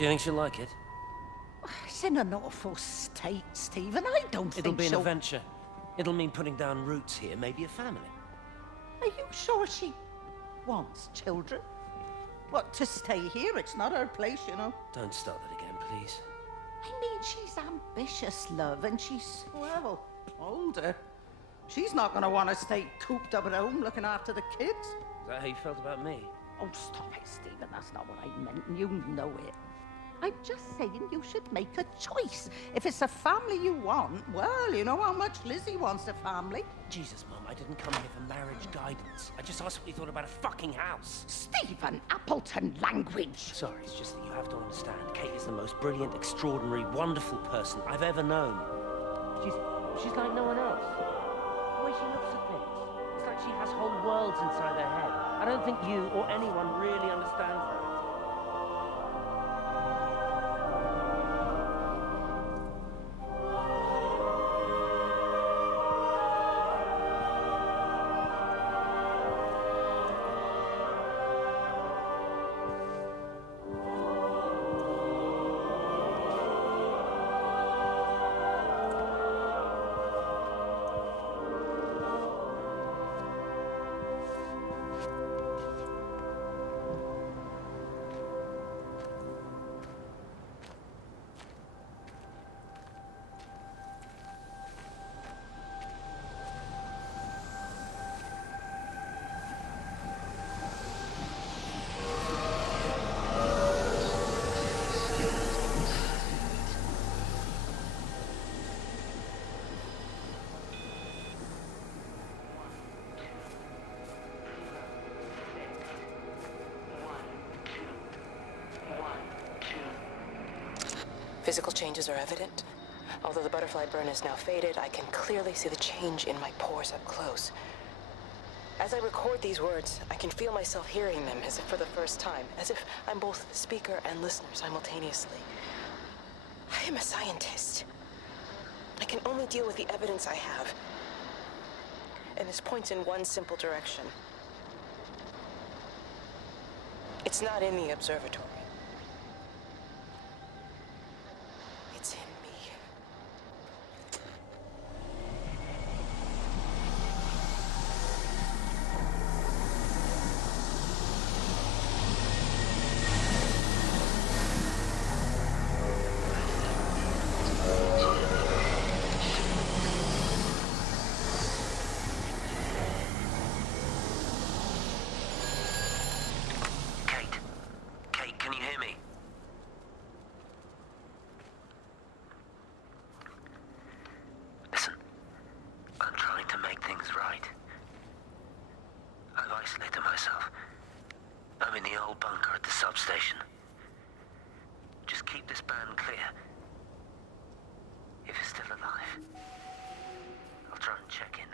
Do you think she'll like it? It's in an awful state, Stephen. I don't It'll think be an she'll... adventure. It'll mean putting down roots here, maybe a family. Are you sure she wants children? What, to stay here? It's not her place, you know. Don't start that again, please. I mean, she's ambitious, love, and she's, well, older. She's not going to want to stay cooped up at home looking after the kids. Is that how you felt about me? Oh, stop it, Stephen. That's not what I meant, and you know it. I'm just saying you should make a choice. If it's a family you want, well, you know how much Lizzie wants a family. Jesus, Mum, I didn't come here for marriage guidance. I just asked what you thought about a fucking house. Stephen Appleton language. Sorry, it's just that you have to understand. Kate is the most brilliant, extraordinary, wonderful person I've ever known. She's like no one else. The way she looks at things. It's like she has whole worlds inside her head. I don't think you or anyone really understands that. Physical changes are evident. Although the butterfly burn is now faded, I can clearly see the change in my pores up close. As I record these words, I can feel myself hearing them as if for the first time, as if I'm both speaker and listener simultaneously. I am a scientist. I can only deal with the evidence I have. And this points in one simple direction. It's not in the observatory. It's in me. Kate, can you hear me? Listen, I'm trying to make things right. I've isolated myself. I'm in the old bunker at the substation. Just keep this band clear. If it's still alive, I'll try and check in.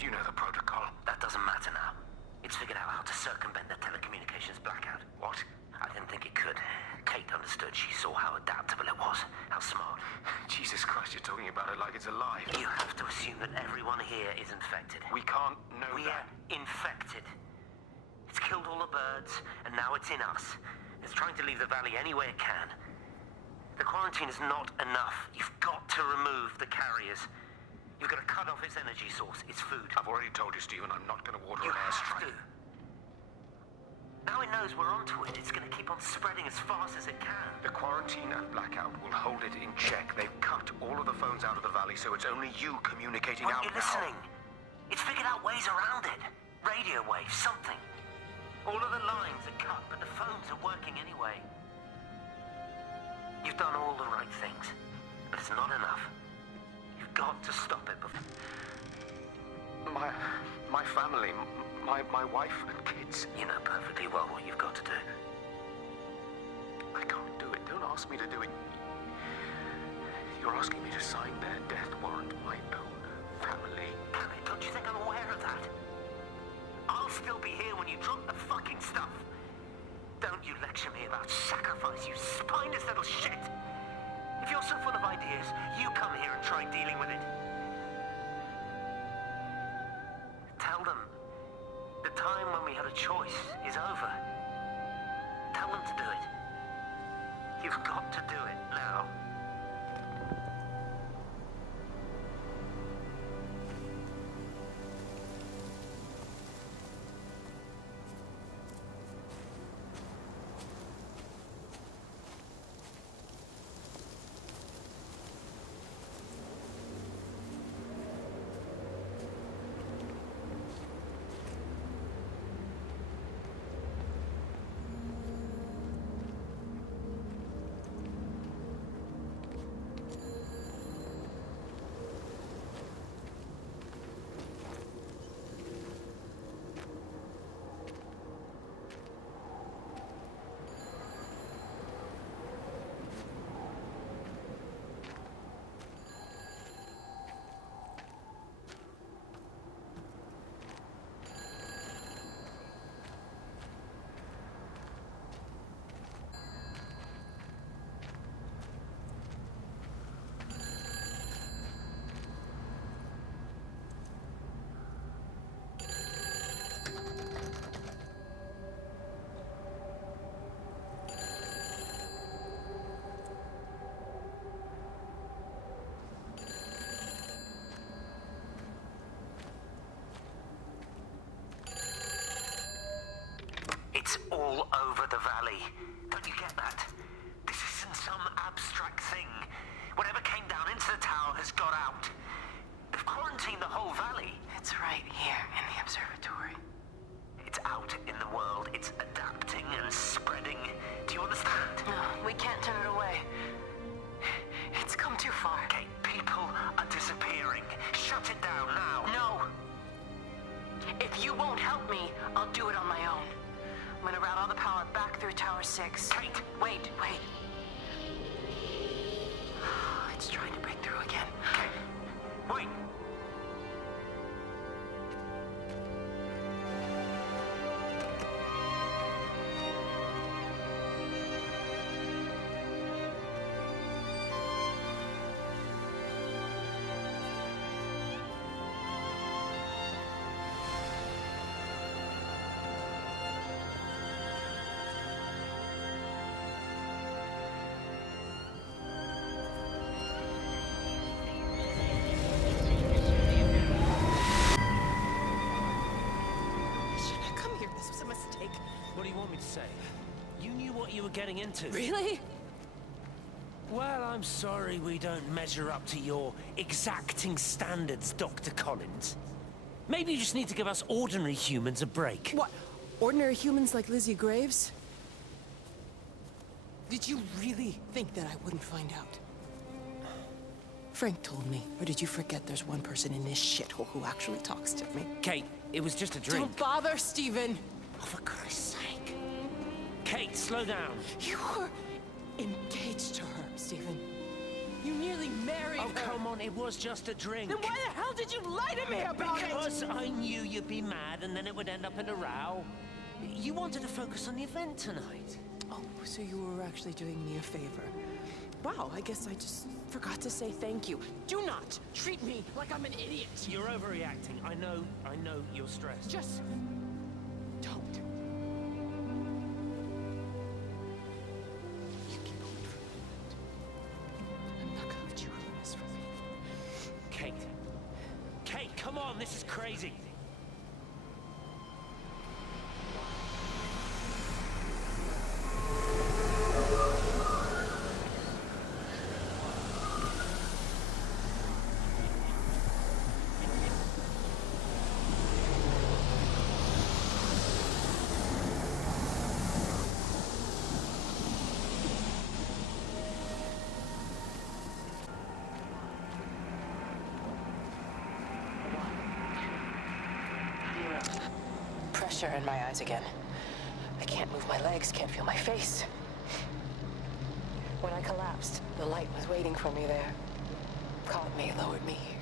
You know the protocol. That doesn't matter now. It's figured out how to circumvent the telecommunications blackout. What? I didn't think it could. Kate understood. She saw how adaptable it was. How smart. Jesus Christ, you're talking about it like it's alive. You have to assume that everyone here is infected. We can't know We are that. infected. It's killed all the birds, and now it's in us. It's trying to leave the valley any way it can. The quarantine is not enough. You've got to remove the carriers. You've got to cut off its energy source, its food. I've already told you, Stephen, I'm not going to order You an have airstrike. to. Now it knows we're onto it. It's going to keep on spreading as fast as it can. The quarantine and blackout will hold it in check. They've cut all of the phones out of the valley, so it's only you communicating Aren't out you now. listening? It's figured out ways around it. Radio waves, something. All of the lines are cut, but the phones are working anyway. You've done all the right things, but it's not enough. You've got to stop it before... My family, my wife and kids. You know perfectly well what you've got to do. I can't do it. Don't ask me to do it. You're asking me to sign their death warrant, my own family. Damn it, don't you think I'm aware of that? I'll still be here when you drop the fucking stuff. Don't you lecture me about sacrifice, you spineless little shit. If you're so full of ideas, you come here and try dealing with it. Tell them the time when we had a choice is over. Tell them to do it. You've got to do it now. It's all over the valley. Don't you get that? This isn't some abstract thing. Whatever came down into the tower has got out. They've quarantined the whole valley. It's right here in the observatory. It's out in the world. It's adapting and spreading. Do you understand? No, we can't turn it away. It's come too far. Okay, people are disappearing. Shut it down now. No. If you won't help me, I'll do it on my own. I'm gonna route all the power back through Tower 6. Kate! Wait. It's trying to break through again. Kate! Wait! What do you want me to say? You knew what you were getting into. Really? Well, I'm sorry we don't measure up to your exacting standards, Dr. Collins. Maybe you just need to give us ordinary humans a break. What? Ordinary humans like Lizzie Graves? Did you really think that I wouldn't find out? Frank told me, or did you forget there's one person in this shithole who actually talks to me? Kate, it was just a drink. Don't bother, Stephen! Oh, for Christ's sake. Kate, slow down. You were engaged to her, Stephen. You nearly married her. Oh, come on, it was just a drink. Then why the hell did you lie to me about it? Because I knew you'd be mad and then it would end up in a row. You wanted to focus on the event tonight. Oh, so you were actually doing me a favor. Wow, I guess I just forgot to say thank you. Do not treat me like I'm an idiot. You're overreacting. I know you're stressed. Just don't. You keep away from me. Kate, come on, this is crazy. Pressure in my eyes again. I can't move my legs, can't feel my face. When I collapsed, the light was waiting for me there. Caught me, lowered me here.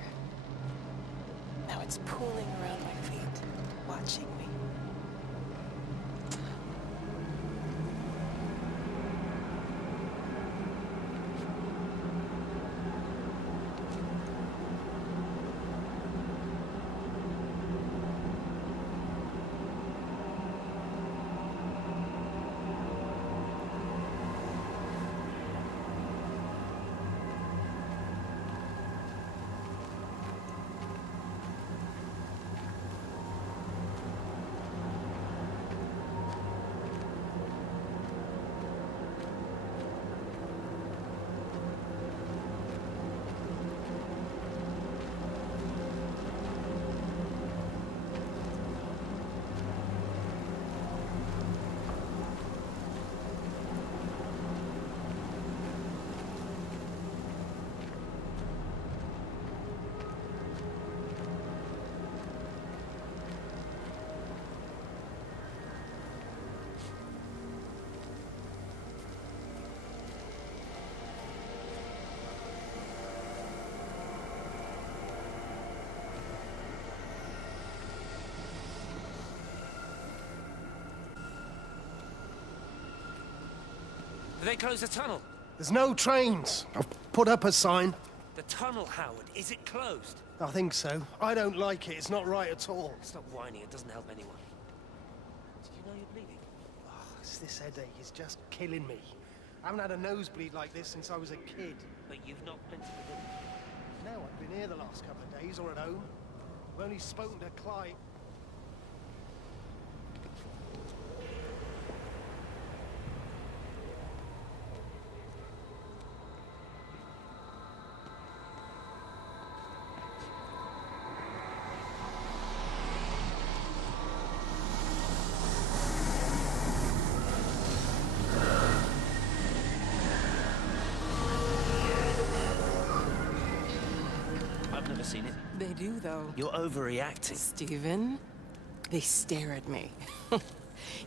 Now it's pooling around my feet, watching me. Have they closed the tunnel? There's no trains. I've put up a sign. The tunnel, Howard, is it closed? I think so. I don't like it. It's not right at all. Stop whining, it doesn't help anyone. Did you know you're bleeding? Oh, this headache is just killing me. I haven't had a nosebleed like this since I was a kid. But you've not been to the village. No, I've been here the last couple of days or at home. I've only spoken to Clyde. I've never seen it. They do, though. You're overreacting. Stephen, they stare at me.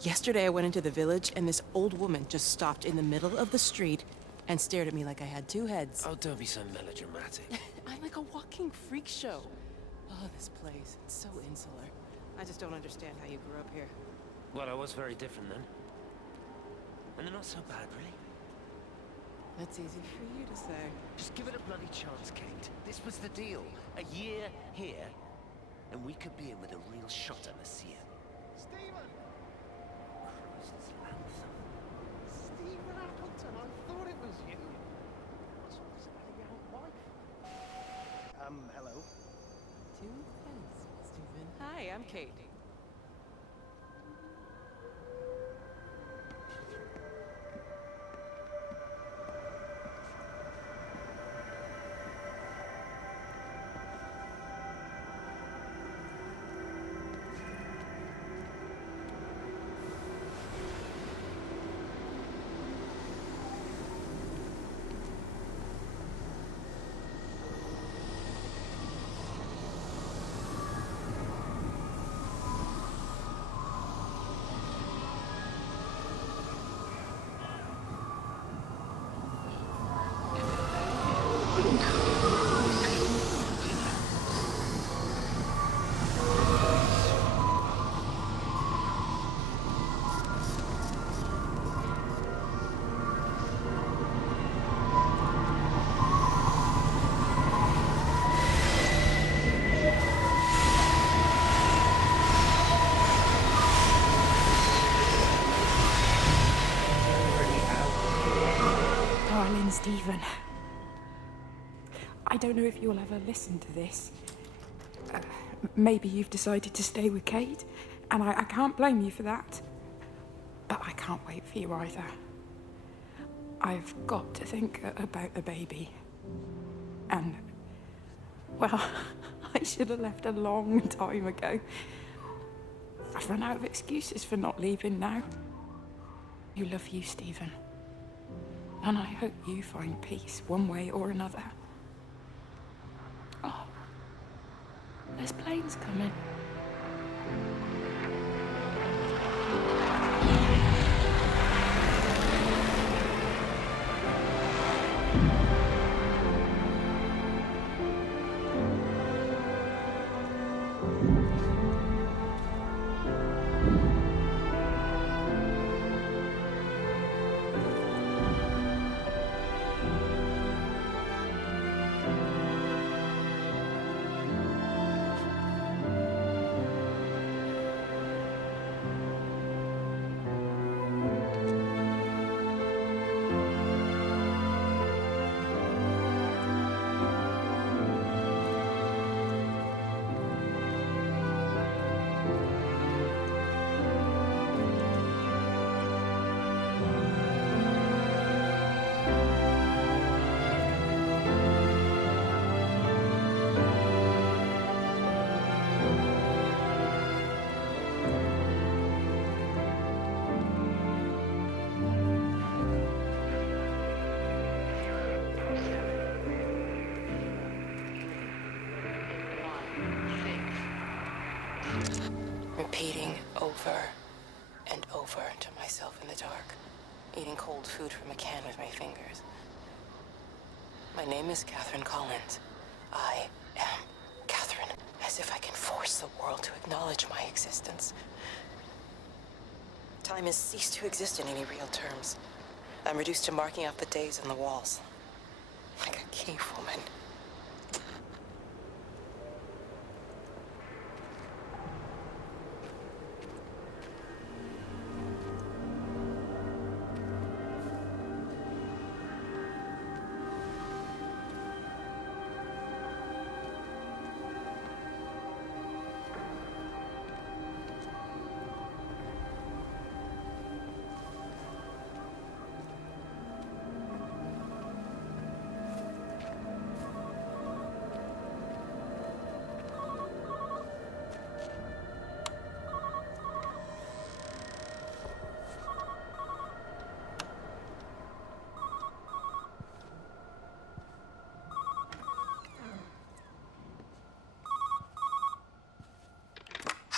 Yesterday I went into the village and this old woman just stopped in the middle of the street and stared at me like I had two heads. Oh, don't be so melodramatic. I'm like a walking freak show. Oh, this place, it's so insular. I just don't understand how you grew up here. Well, I was very different then. And they're not so bad, really. That's easy for you to say. Just give it a bloody chance, Kate. This was the deal. A year here, and we could be in with a real shot at the seer. Stephen! Christ's anthem. Stephen Appleton, I thought it was you. What's all this about a young wife? Hello. Two heads, Stephen. Hi, I'm Kate. Darling Stephen, I don't know if you'll ever listen to this, maybe you've decided to stay with Kate, and I can't blame you for that. But I can't wait for you either. I've got to think about the baby. And, well, I should have left a long time ago. I've run out of excuses for not leaving now. You love you, Stephen. And I hope you find peace one way or another. Oh, there's planes coming. Repeating over and over to myself in the dark, eating cold food from a can with my fingers. My name is Catherine Collins. I am Catherine, as if I can force the world to acknowledge my existence. Time has ceased to exist in any real terms. I'm reduced to marking out the days on the walls, like a cave woman.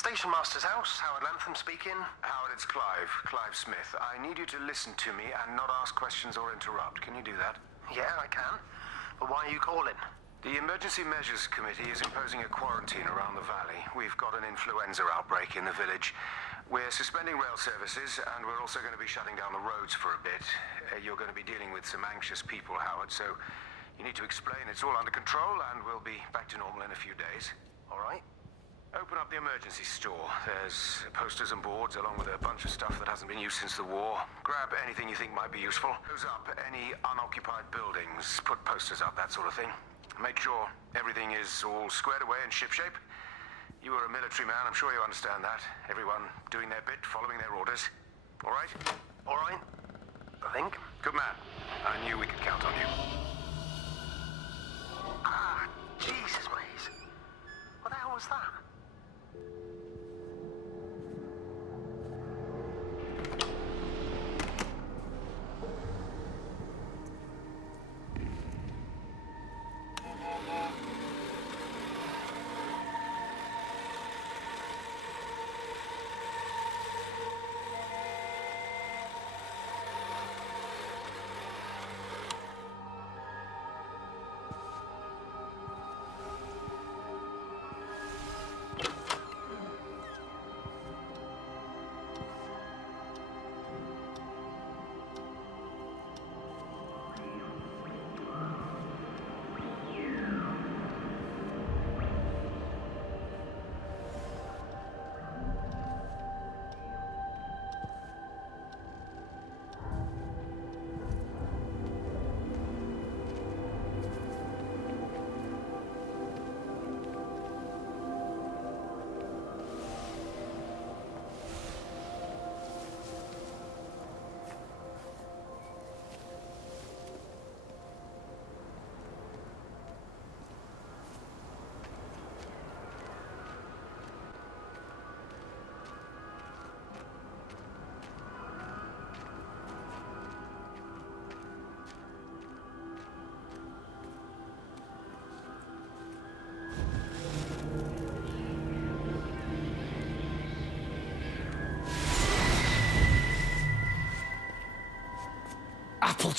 Station Master's house, Howard Lantham speaking. Howard, it's Clive. Clive Smith. I need you to listen to me and not ask questions or interrupt. Can you do that? Yeah, I can. But why are you calling? The Emergency Measures Committee is imposing a quarantine around the valley. We've got an influenza outbreak in the village. We're suspending rail services, and we're also going to be shutting down the roads for a bit. You're going to be dealing with some anxious people, Howard, so you need to explain it's all under control, and we'll be back to normal in a few days. All right? Open up the emergency store. There's posters and boards along with a bunch of stuff that hasn't been used since the war. Grab anything you think might be useful. Close up any unoccupied buildings. Put posters up, that sort of thing. Make sure everything is all squared away and shipshape. You were a military man, I'm sure you understand that. Everyone doing their bit, following their orders. All right? All right. I think. Good man. I knew we could count on you. Ah, Jesus, Maze. What the hell was that?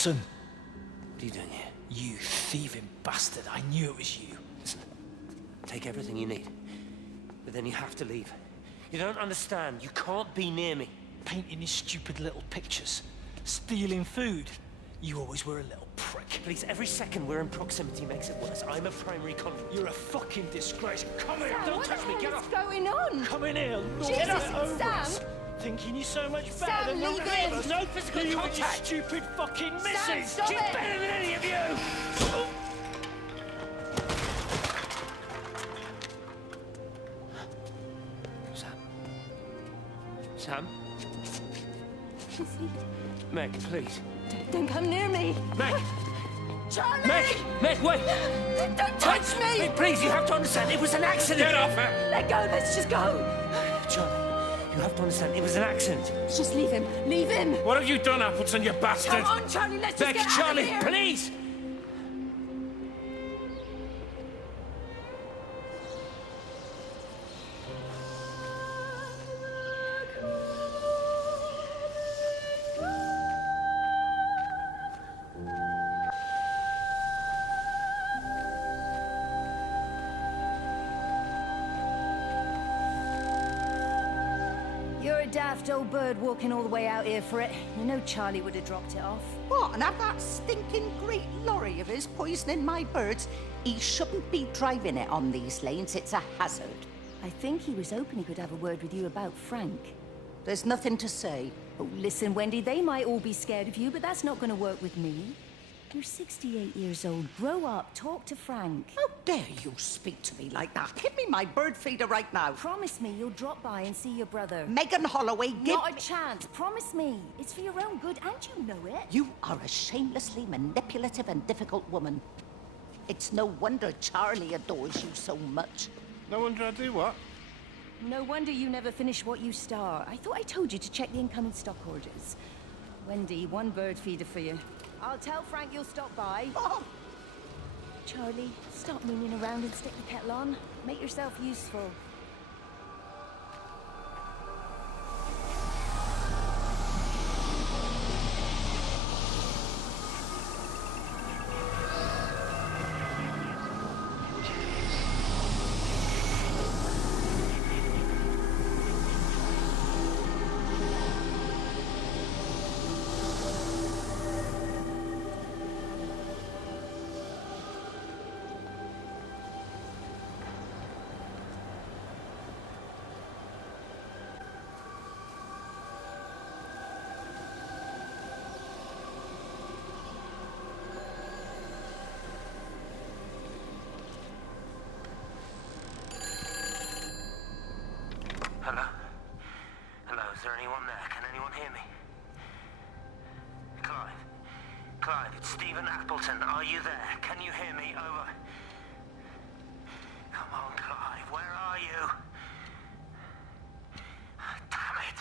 Appleton. What are you doing here? You thieving bastard. I knew it was you. Listen, take everything you need, but then you have to leave. You don't understand. You can't be near me. Painting his stupid little pictures. Stealing food. You always were a little prick. Please, every second we're in proximity makes it worse. I'm a primary convict. You're a fucking disgrace. Come here. Sam, Don't what touch the me. hell Get is off. going on? Come in here. Lord, Jesus, get over Sam. us. Thinking you're so much better Sam, than your leave it. neighbours. No physical You and your contact. stupid fucking missus. Sam, stop She's it. better than any of you. Sam? Lizzie, Meg, please. don't come near me. Meg! Charlie! Meg, wait! Don't touch me! Meg, please, you have to understand, it was an accident! Get off her. Let go, let's just go. Charlie, you have to understand, it was an accident. Just leave him. Leave him. What have you done, Appleton, you bastard? Come on, Charlie, let's just Meg, get Charlie, out of here. please! You're a daft old bird walking all the way out here for it. You know Charlie would have dropped it off. What, and have that stinking great lorry of his poisoning my birds? He shouldn't be driving it on these lanes. It's a hazard. I think he was hoping he could have a word with you about Frank. There's nothing to say. Oh, listen, Wendy, they might all be scared of you, but that's not going to work with me. You're 68 years old. Grow up. Talk to Frank. How dare you speak to me like that? Give me my bird feeder right now. Promise me you'll drop by and see your brother. Megan Holloway, give Not me... a chance. Promise me. It's for your own good, and you know it. You are a shamelessly manipulative and difficult woman. It's no wonder Charlie adores you so much. No wonder I do what? No wonder you never finish what you start. I thought I told you to check the incoming stock orders. Wendy, one bird feeder for you. I'll tell Frank you'll stop by. Oh, Charlie, stop mooning around and stick the kettle on. Make yourself useful. Hello? Hello, is there anyone there? Can anyone hear me? Clive? Clive, it's Stephen Appleton. Are you there? Can you hear me? Over. Come on, Clive, where are you? Damn it.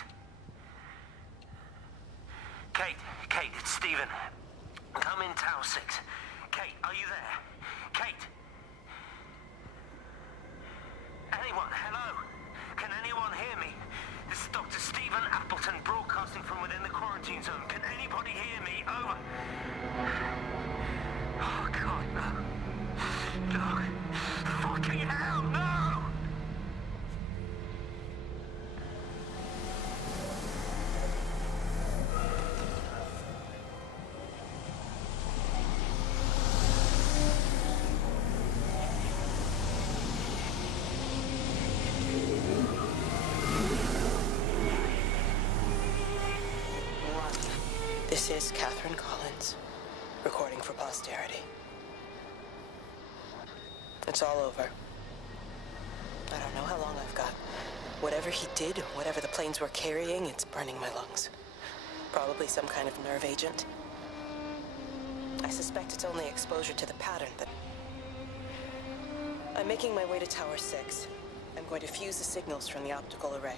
Kate, it's Stephen. Come in Tower 6. Kate, are you there? Kate? Anyone? Hello? Can anyone hear me? This is Dr. Stephen Appleton broadcasting from within the quarantine zone. Can anybody hear me? Over. Oh, God, no. No. Fucking hell, no! This is Catherine Collins, recording for posterity. It's all over. I don't know how long I've got. Whatever he did, whatever the planes were carrying, it's burning my lungs. Probably some kind of nerve agent. I suspect it's only exposure to the pattern that... I'm making my way to Tower 6. I'm going to fuse the signals from the optical array.